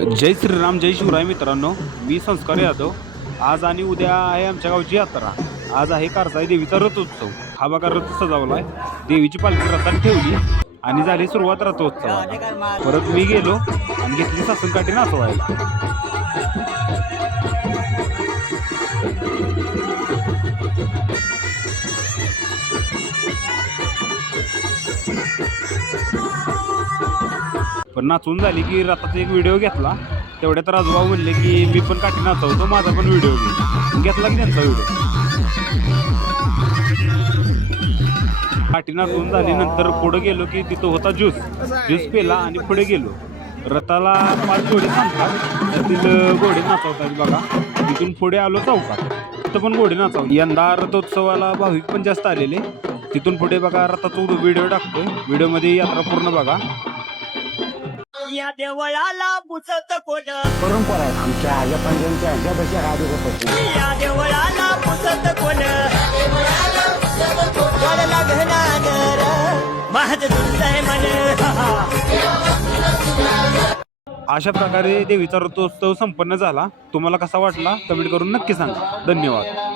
जय श्रीराम, जय शिवराय मित्रांनो. मी संस्कार यादव. आज आणि उद्या आहे आमच्या गावची यात्रा. आज आहे कारसाई देवीचा रथोत्सव. हा बघा रथ सजवलाय. देवीची पालखी रथात ठेवली आणि झाली सुरुवात रथोत्सवाला. परत मी गेलो आणि घेतली सासनकाठी नाचवायला. पण नाचून झाली की रथाचा एक व्हिडिओ घेतला. तेवढ्यात राजूभाऊ म्हणले की मी पण काठी नाचवतो, माझा पण व्हिडिओ घेतला की त्यांचा व्हिडिओ. काठी नाचवून झाली नंतर पुढे गेलो की तिथं होता ज्यूस पेला आणि पुढे गेलो. रथाला 5 घोडे सांगतात, त्यातील घोडे नाचवतात बघा. तिथून पुढे आलो चौकात, तिथं पण घोडे नाचवले. यंदा रथोत्सवाला भाविक पण जास्त आलेले. तिथून पुढे बघा रथाचा व्हिडिओ टाकतोय. व्हिडिओमध्ये यात्रा पूर्ण बघा. या देवळाला पुसत कोण परंपरा आहे आमच्या आज्या पंजांच्या आज्यापाशी आधीपासून. या देवळाला पुसत कोण वाढला घनागर माझ दुसरं मन. अशा प्रकारे देवीचा रथोत्सव संपन्न झाला. तुम्हाला कसा वाटला कमेंट करून नक्की सांगा. धन्यवाद.